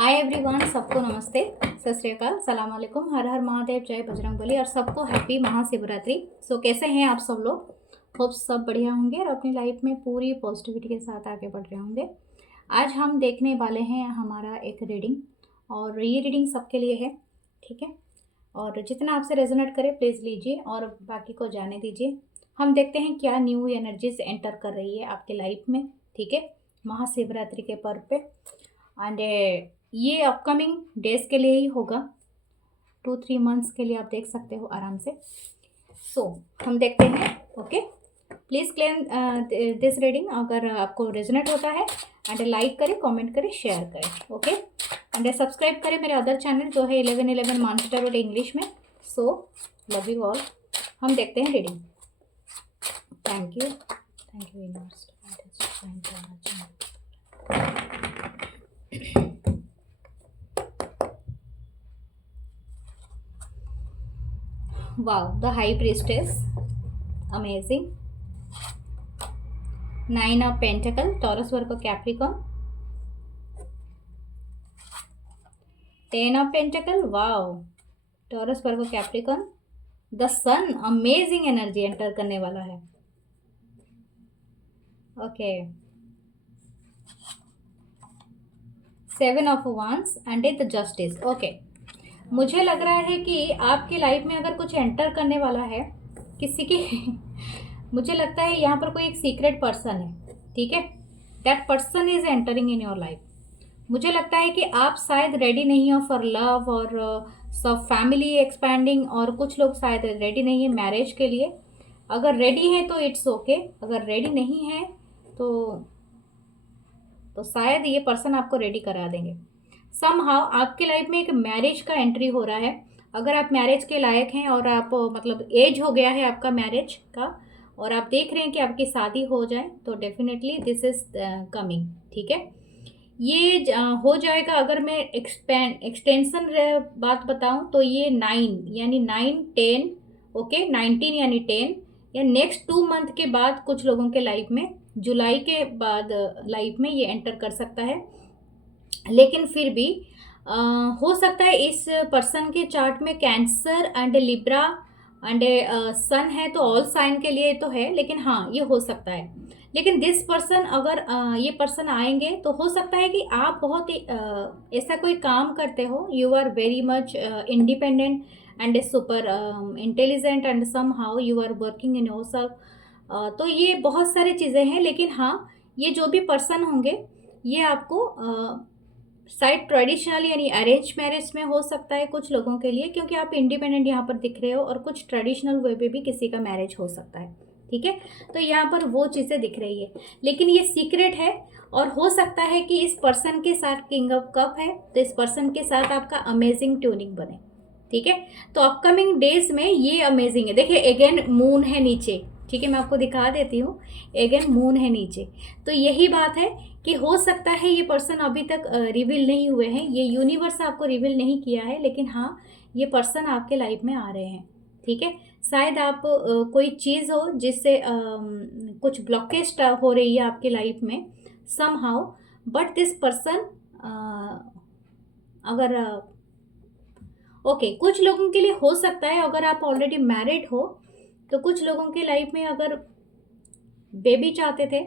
Hi everyone, सबको नमस्ते, सत श्री अकाल, सलाम वालेकुम, हर हर महादेव, जय बजरंगबली और सबको हैप्पी महाशिवरात्रि। कैसे हैं आप सब लोग? होप सब बढ़िया होंगे और अपनी लाइफ में पूरी पॉजिटिविटी के साथ आगे बढ़ रहे होंगे। आज हम देखने वाले हैं हमारा एक रीडिंग और ये रीडिंग सबके लिए है, ठीक है। और जितना आपसे रेजोनेट करे प्लीज़ लीजिए और बाकी को जाने दीजिए। हम देखते हैं क्या न्यू एनर्जीज एंटर कर रही है आपके लाइफ में, ठीक है, महाशिवरात्रि के पर्व पे। एंड ये अपकमिंग डेज के लिए ही होगा, 2-3 मंथ्स के लिए आप देख सकते हो आराम से। हम देखते हैं। Okay, please claim this reading अगर आपको रेजोनेट होता है। एंड लाइक करें, कमेंट करें, शेयर करें। ओके, एंड सब्सक्राइब करें मेरे अदर चैनल जो है 1111 मॉन्स्टर वर्ल्ड इंग्लिश में। Love you all. हम देखते हैं reading. Thank you universe. Wow, the High Priestess, amazing. 9 of Pentacle, Taurus Virgo Capricorn. 10 of Pentacle, wow, Taurus Virgo Capricorn. The Sun, amazing energy enter करने वाला है। Okay, 7 of Wands and the Justice. Okay, मुझे लग रहा है कि आपकी life में अगर कुछ एंटर करने वाला है किसी की मुझे लगता है यहाँ पर कोई एक सीक्रेट पर्सन है, ठीक है। That person is entering in your life. मुझे लगता है कि आप शायद रेडी नहीं हो फॉर लव और सब फैमिली एक्सपैंडिंग, और कुछ लोग शायद रेडी नहीं है मैरिज के लिए। अगर रेडी है तो इट्स ओके, अगर रेडी नहीं है तो शायद ये पर्सन आपको रेडी करा देंगे। समहाउ आपके लाइफ में एक मैरिज का एंट्री हो रहा है। अगर आप मैरिज के लायक हैं और आप मतलब एज हो गया है आपका मैरिज का और आप देख रहे हैं कि आपकी शादी हो जाए तो डेफिनेटली दिस इज कमिंग, ठीक है। ये हो जाएगा। अगर मैं एक्सटेंशन बात बताऊं तो ये 9 यानी 9 10, ओके, 19 यानी 10 या नेक्स्ट 2 मंथ के बाद कुछ लोगों के लाइफ में, जुलाई के बाद लाइफ में ये एंटर कर सकता है। लेकिन फिर भी हो सकता है इस पर्सन के चार्ट में कैंसर एंड लिब्रा एंड सन है, तो ऑल साइन के लिए तो है, लेकिन हाँ ये हो सकता है। लेकिन दिस पर्सन अगर ये पर्सन आएंगे तो हो सकता है कि आप बहुत ऐसा कोई काम करते हो, you are very much independent and super intelligent and somehow you are working in yourself. तो ये बहुत सारी चीज़ें हैं। लेकिन हाँ, ये जो भी पर्सन होंगे ये आपको शायद ट्रेडिशनल यानी अरेंज मैरिज में हो सकता है कुछ लोगों के लिए, क्योंकि आप इंडिपेंडेंट यहाँ पर दिख रहे हो, और कुछ ट्रेडिशनल वे पे भी किसी का मैरिज हो सकता है, ठीक है। तो यहाँ पर वो चीज़ें दिख रही है, लेकिन ये सीक्रेट है। और हो सकता है कि इस पर्सन के साथ किंग ऑफ कप है, तो इस पर्सन के साथ आपका अमेजिंग ट्यूनिंग बने, ठीक है। तो अपकमिंग डेज में ये अमेजिंग है। देखिए अगेन मून है नीचे, ठीक है, मैं आपको दिखा देती हूँ। अगेन मून है नीचे, तो यही बात है कि हो सकता है ये पर्सन अभी तक रिवील नहीं हुए हैं, ये यूनिवर्स आपको रिवील नहीं किया है, लेकिन हाँ ये पर्सन आपके लाइफ में आ रहे हैं, ठीक है। शायद आप कोई चीज़ हो जिससे कुछ ब्लॉकेज हो रही है आपकी लाइफ में समहाउ, बट दिस पर्सन अगर ओके, कुछ लोगों के लिए हो सकता है अगर आप ऑलरेडी मैरिड हो तो कुछ लोगों के लाइफ में अगर बेबी चाहते थे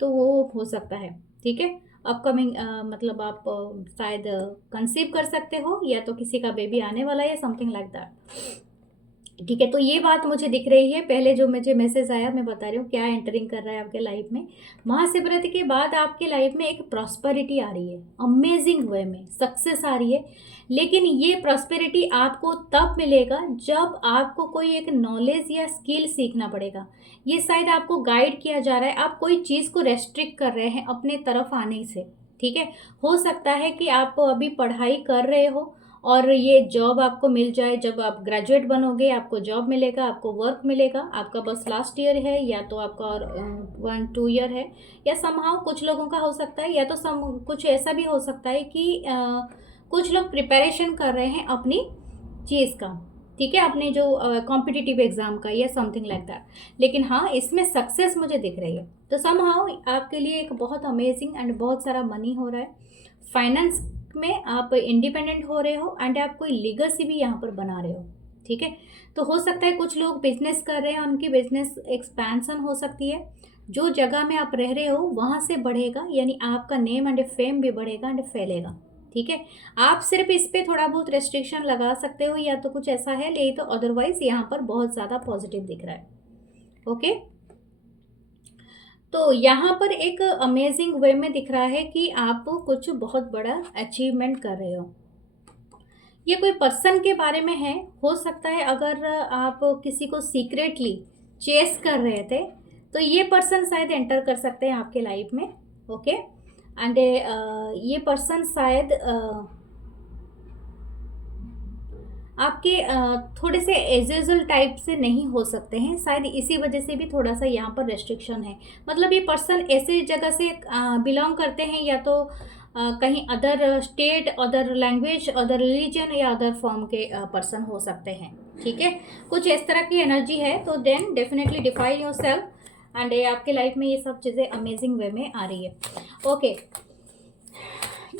तो वो हो सकता है, ठीक है। अपकमिंग मतलब आप शायद कंसीव कर सकते हो, या तो किसी का बेबी आने वाला है, समथिंग लाइक दैट, ठीक है। तो ये बात मुझे दिख रही है। पहले जो मुझे मैसेज आया मैं बता रही हूँ क्या एंटरिंग कर रहा है आपके लाइफ में। महाशिवरात्रि के बाद आपके लाइफ में एक प्रॉस्पेरिटी आ रही है, अमेजिंग वे में सक्सेस आ रही है। लेकिन ये प्रॉस्पेरिटी आपको तब मिलेगा जब आपको कोई एक नॉलेज या स्किल सीखना पड़ेगा। ये शायद आपको गाइड किया जा रहा है, आप कोई चीज़ को रेस्ट्रिक्ट कर रहे हैं अपने तरफ आने से, ठीक है। हो सकता है कि आप अभी पढ़ाई कर रहे हो और ये जॉब आपको मिल जाए, जब आप ग्रेजुएट बनोगे आपको जॉब मिलेगा, आपको वर्क मिलेगा, आपका बस लास्ट ईयर है या तो आपका और 1-2 ईयर है, या समहाउ कुछ लोगों का हो सकता है, या तो कुछ ऐसा भी हो सकता है कि कुछ लोग प्रिपरेशन कर रहे हैं अपनी चीज़ का, ठीक है, अपने जो कॉम्पिटिटिव एग्ज़ाम का या समथिंग लाइक दैट। लेकिन हाँ इसमें सक्सेस मुझे दिख रही है। तो समहाउ आपके लिए एक बहुत अमेजिंग एंड बहुत सारा मनी हो रहा है, फाइनेंस में आप इंडिपेंडेंट हो रहे हो एंड आप कोई लीगेसी भी यहाँ पर बना रहे हो, ठीक है। तो हो सकता है कुछ लोग बिजनेस कर रहे हैं, उनकी बिजनेस एक्सपेंशन हो सकती है, जो जगह में आप रह रहे हो वहाँ से बढ़ेगा, यानी आपका नेम एंड फेम भी बढ़ेगा एंड फैलेगा, ठीक है। आप सिर्फ इस पे थोड़ा बहुत रेस्ट्रिक्शन लगा सकते हो या तो कुछ ऐसा है, नहीं तो अदरवाइज यहाँ पर बहुत ज़्यादा पॉजिटिव दिख रहा है, ओके। तो यहाँ पर एक अमेजिंग वे में दिख रहा है कि आप कुछ बहुत बड़ा अचीवमेंट कर रहे हो। ये कोई पर्सन के बारे में है, हो सकता है अगर आप किसी को सीक्रेटली चेस कर रहे थे तो ये पर्सन शायद एंटर कर सकते हैं आपके लाइफ में, ओके। एंड ये पर्सन शायद आपके थोड़े से एजेजल टाइप से नहीं हो सकते हैं, शायद इसी वजह से भी थोड़ा सा यहाँ पर रेस्ट्रिक्शन है। मतलब ये पर्सन ऐसे जगह से बिलोंग करते हैं या तो कहीं other state, other language, other religion या अदर फॉर्म के पर्सन हो सकते हैं, ठीक है। कुछ इस तरह की एनर्जी है, तो then definitely define yourself and आपके लाइफ में ये सब चीज़ें अमेजिंग वे में आ रही है, ओके।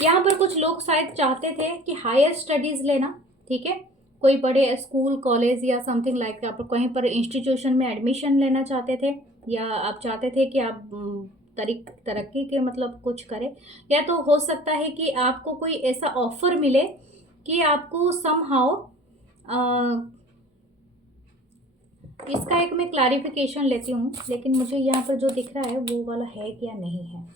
यहाँ पर कुछ लोग शायद चाहते थे कि हायर स्टडीज़ लेना, ठीक है, कोई बड़े स्कूल, कॉलेज या समथिंग लाइक आप कहीं पर इंस्टीट्यूशन में एडमिशन लेना चाहते थे, या आप चाहते थे कि आप तरक्की के मतलब कुछ करें, या तो हो सकता है कि आपको कोई ऐसा ऑफर मिले कि आपको समहाउ इसका एक मैं क्लैरिफिकेशन लेती हूँ, लेकिन मुझे यहाँ पर जो दिख रहा है वो वाला है क्या नहीं है।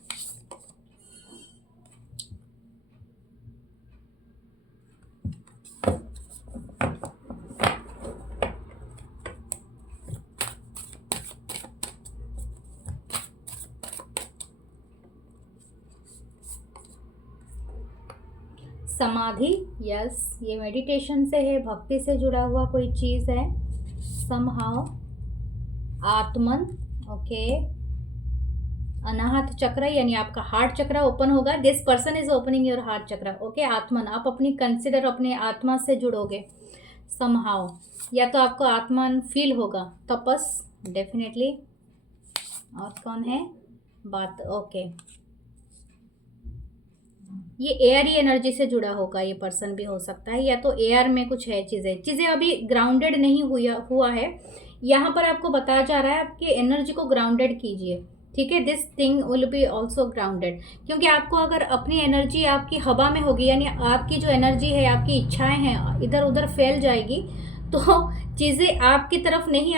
समाधि, यस, ये मेडिटेशन से है, भक्ति से जुड़ा हुआ कोई चीज़ है। समहाउ आत्मन, ओके। अनाहत चक्र यानी आपका हार्ट चक्र ओपन होगा, this person is opening your heart चक्र, ओके। आत्मन, आप अपनी कंसिडर अपने आत्मा से जुड़ोगे समहाउ, या तो आपको आत्मन फील होगा। तपस, डेफिनेटली। और कौन है बात, ओके। ये एयर ही एनर्जी से जुड़ा होगा, ये पर्सन भी हो सकता है, या तो एयर में कुछ है, चीज़ें अभी ग्राउंडेड नहीं हुआ है। यहाँ पर आपको बताया जा रहा है आपकी एनर्जी को ग्राउंडेड कीजिए, ठीक है। This thing will be also grounded, क्योंकि आपको अगर अपनी एनर्जी आपकी हवा में होगी, यानी आपकी जो एनर्जी है, आपकी इच्छाएं हैं, इधर उधर फैल जाएगी, तो चीज़ें आपकी तरफ नहीं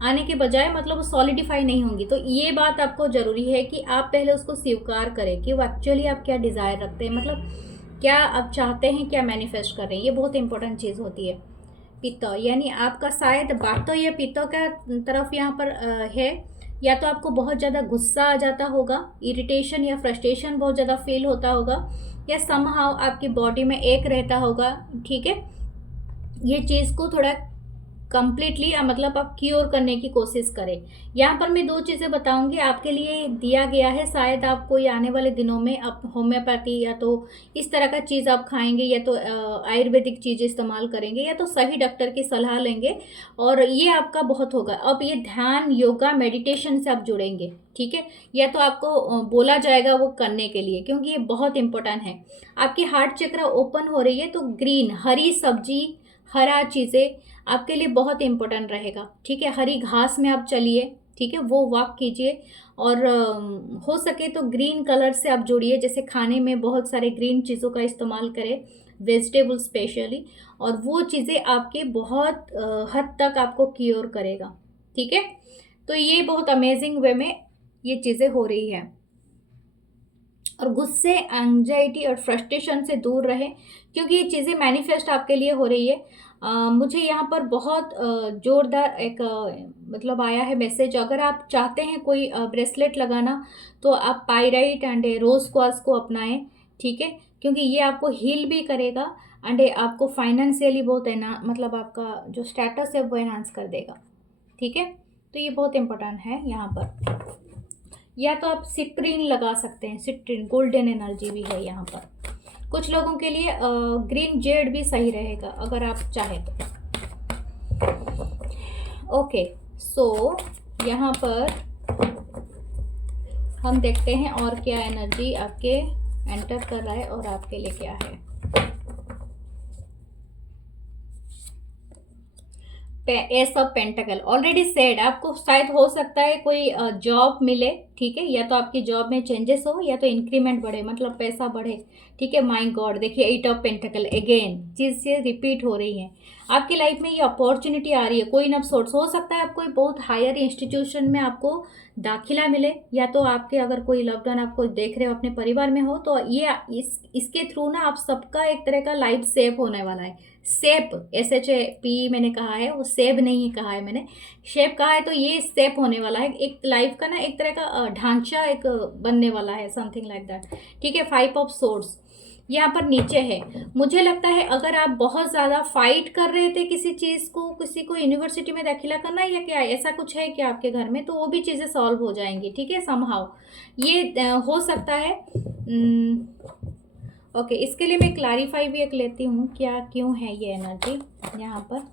आने के बजाय मतलब सॉलिडिफाई नहीं होंगी। तो ये बात आपको ज़रूरी है कि आप पहले उसको स्वीकार करें कि वो एक्चुअली आप क्या डिज़ायर रखते हैं, मतलब क्या आप चाहते हैं, क्या मैनिफेस्ट कर रहे हैं, ये बहुत इंपॉर्टेंट चीज़ होती है। पित्त, यानी आपका शायद बात तो ये पित्त का तरफ यहाँ पर है, या तो आपको बहुत ज़्यादा गुस्सा आ जाता होगा, इरिटेशन या फ्रस्ट्रेशन बहुत ज़्यादा फील होता होगा, या समहाउ आपकी बॉडी में एक रहता होगा, ठीक है। ये चीज़ को थोड़ा कंप्लीटली मतलब आप क्योर करने की कोशिश करें। यहाँ पर मैं दो चीज़ें बताऊंगी आपके लिए दिया गया है, शायद आप कोई आने वाले दिनों में आप होम्योपैथी या तो इस तरह का चीज़ आप खाएंगे, या तो आयुर्वेदिक चीज़ इस्तेमाल करेंगे, या तो सही डॉक्टर की सलाह लेंगे, और ये आपका बहुत होगा। अब ये ध्यान, योगा, मेडिटेशन से आप जुड़ेंगे, ठीक है, या तो आपको बोला जाएगा वो करने के लिए, क्योंकि ये बहुत इंपॉर्टेंट है। आपकी हार्ट चक्र ओपन हो रही है, तो ग्रीन, हरी सब्जी, हरा चीज़ें आपके लिए बहुत इंपॉर्टेंट रहेगा, ठीक है। हरी घास में आप चलिए, ठीक है, वो वॉक कीजिए, और हो सके तो ग्रीन कलर से आप जुड़िए, जैसे खाने में बहुत सारे ग्रीन चीज़ों का इस्तेमाल करें, वेजिटेबल स्पेशली, और वो चीज़ें आपके बहुत हद तक आपको क्योर करेगा, ठीक है। तो ये बहुत अमेजिंग वे में ये चीज़ें हो रही है। और गुस्से, एंजाइटी और फ्रस्ट्रेशन से दूर रहें, क्योंकि ये चीज़ें मैनिफेस्ट आपके लिए हो रही है। मुझे यहाँ पर बहुत ज़ोरदार एक मतलब आया है मैसेज, अगर आप चाहते हैं कोई ब्रेसलेट लगाना तो आप पायराइट एंड रोज़ क्वार्ट्ज को अपनाएं, ठीक है, क्योंकि ये आपको हील भी करेगा एंड आपको फाइनेंशियली बहुत मतलब आपका जो स्टेटस है वो एनहांस कर देगा, ठीक है। तो ये बहुत इंपॉर्टेंट है यहाँ पर। या तो आप सिट्रीन लगा सकते हैं, सिट्रीन गोल्डन एनर्जी भी है यहाँ पर। कुछ लोगों के लिए ग्रीन जेड भी सही रहेगा अगर आप चाहें तो। ओके, सो यहाँ पर हम देखते हैं और क्या एनर्जी आपके एंटर कर रहा है और आपके लिए क्या है। एस ऑफ पेंटाकल ऑलरेडी सेड, आपको शायद हो सकता है कोई जॉब मिले, ठीक है, या तो आपकी जॉब में चेंजेस हो या तो इंक्रीमेंट बढ़े, मतलब पैसा बढ़े, ठीक है। माय गॉड, देखिए 8 ऑफ पेंटाकल अगेन चीज़ से रिपीट हो रही है। आपकी लाइफ में ये अपॉर्चुनिटी आ रही है, कोई न सोर्स हो सकता है, आप कोई बहुत हायर इंस्टीट्यूशन में आपको दाखिला मिले, या तो आपके अगर कोई लव्ड वन आपको देख रहे हो अपने परिवार में हो, तो ये इसके थ्रू ना आप सबका एक तरह का लाइफ सेव होने वाला है। सेप, SHAP मैंने कहा है, वो सेब नहीं कहा है मैंने, शेप कहा है, तो ये सेप होने वाला है, एक लाइफ का ना एक तरह का ढांचा एक बनने वाला है, समथिंग लाइक दैट, ठीक है। 5 ऑफ सोर्स यहाँ पर नीचे है। मुझे लगता है अगर आप बहुत ज़्यादा फाइट कर रहे थे किसी चीज़ को, किसी को यूनिवर्सिटी में दाखिला करना है या क्या, ऐसा कुछ है क्या आपके घर में, तो वो भी चीज़ें सॉल्व हो जाएंगी, ठीक है, समहाउ ये हो सकता है। ओके, इसके लिए मैं क्लैरिफाई भी एक लेती हूँ, क्या क्यों है ये एनर्जी यहाँ पर।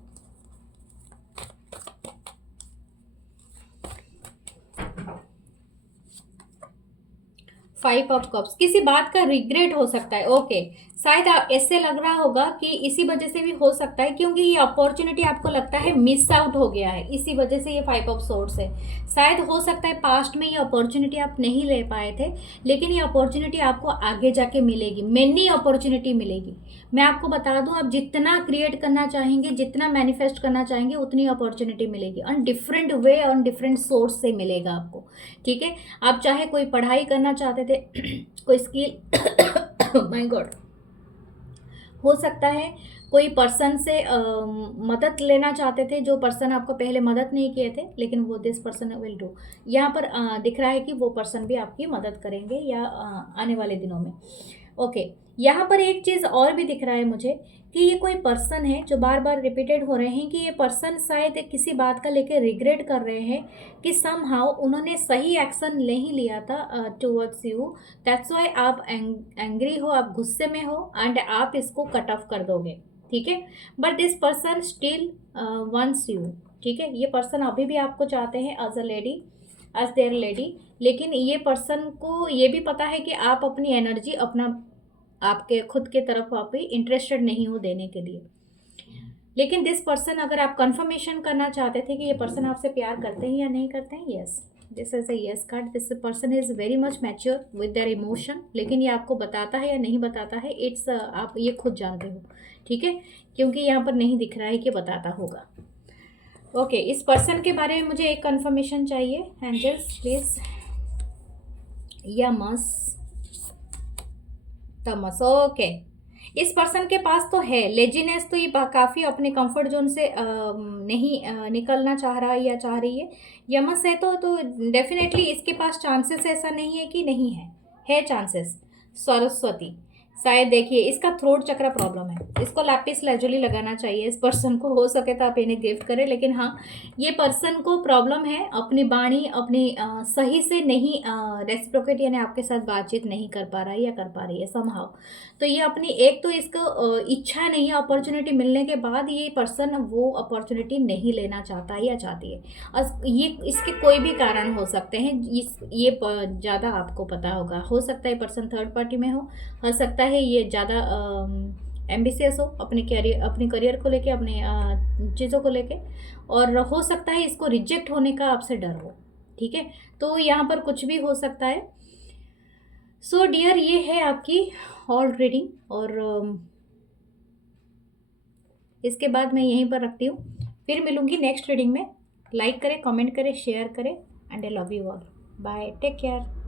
फाइव ऑफ कप्स, किसी बात का रिग्रेट हो सकता है। ओके, शायद ऐसे लग रहा होगा कि इसी वजह से भी हो सकता है, क्योंकि ये अपॉर्चुनिटी आपको लगता है मिस आउट हो गया है, इसी वजह से ये 5 ऑफ सोर्स है। शायद हो सकता है पास्ट में ये अपॉर्चुनिटी आप नहीं ले पाए थे, लेकिन ये अपॉर्चुनिटी आपको आगे जाके मिलेगी, मेनी अपॉर्चुनिटी मिलेगी। मैं आपको बता दूं, आप जितना क्रिएट करना चाहेंगे, जितना मैनिफेस्ट करना चाहेंगे, उतनी अपॉर्चुनिटी मिलेगी, on different way, on different source से मिलेगा आपको, ठीक है। आप चाहे कोई पढ़ाई करना चाहते थे कोई स्किल माय गॉड, हो सकता है कोई पर्सन से मदद लेना चाहते थे, जो पर्सन आपको पहले मदद नहीं किए थे, लेकिन वो दिस पर्सन विल डू, यहाँ पर दिख रहा है कि वो पर्सन भी आपकी मदद करेंगे या आने वाले दिनों में। ओके, यहाँ पर एक चीज़ और भी दिख रहा है मुझे कि ये कोई पर्सन है जो बार बार रिपीटेड हो रहे हैं, कि ये पर्सन शायद किसी बात का लेके रिग्रेट कर रहे हैं कि समहाउ उन्होंने सही एक्शन नहीं लिया था टुवर्ड्स यू, दैट्स वाई आप एंग्री हो, आप गुस्से में हो, एंड आप इसको कट ऑफ कर दोगे, ठीक है। But this person still wants you, ठीक है। ये पर्सन अभी भी आपको चाहते हैं as a lady, as their lady, लेकिन ये पर्सन को ये भी पता है कि आप अपनी एनर्जी अपना आपके खुद के तरफ आप इंटरेस्टेड नहीं हो देने के लिए। लेकिन दिस पर्सन, अगर आप कंफर्मेशन करना चाहते थे कि ये पर्सन आपसे प्यार करते हैं या नहीं करते हैं, yes, this is a yes card. This person is very much mature with their emotion, लेकिन ये आपको बताता है या नहीं बताता है, इट्स आप ये खुद जानते हो, ठीक है, क्योंकि यहाँ पर नहीं दिख रहा है कि बताता होगा। ओके, इस पर्सन के बारे में मुझे एक कंफर्मेशन चाहिए, एंजल्स प्लीज। यमस, Tamas, okay. इस पर्सन के पास तो है लेजीनेस, तो ये काफ़ी अपने कंफर्ट जोन से नहीं निकलना चाह रहा है या चाह रही है। यमस है तो डेफिनेटली इसके पास चांसेस, ऐसा नहीं है कि नहीं है चांसेस। सरस्वती, शायद देखिए इसका थ्रोट चक्र प्रॉब्लम है, इसको लैपिस लाजुली लगाना चाहिए इस पर्सन को, हो सके तो आप इन्हें गिफ्ट करें। लेकिन हाँ, ये पर्सन को प्रॉब्लम है, अपनी वाणी अपनी सही से नहीं रेसिप्रोकेट, यानी आपके साथ बातचीत नहीं कर पा रहा है या कर पा रही है समहाउ। तो ये अपनी एक तो इसको इच्छा नहीं है, अपॉर्चुनिटी मिलने के बाद ये पर्सन वो अपॉर्चुनिटी नहीं लेना चाहता है या चाहती है। ये इसके कोई भी कारण हो सकते हैं, ये ज़्यादा आपको पता होगा। हो सकता है पर्सन थर्ड पार्टी में हो सकता है ये ज़्यादा एम्बिशियस हो अपने करियर को लेके, अपने चीज़ों को लेके, और हो सकता है इसको रिजेक्ट होने का आपसे डर हो, ठीक है। तो यहाँ पर कुछ भी हो सकता है। सो डियर, ये है आपकी ऑल रीडिंग, और इसके बाद मैं यहीं पर रखती हूँ, फिर मिलूँगी नेक्स्ट रीडिंग में। लाइक करें, कमेंट करें, शेयर करें, and I love you all. Bye, take care.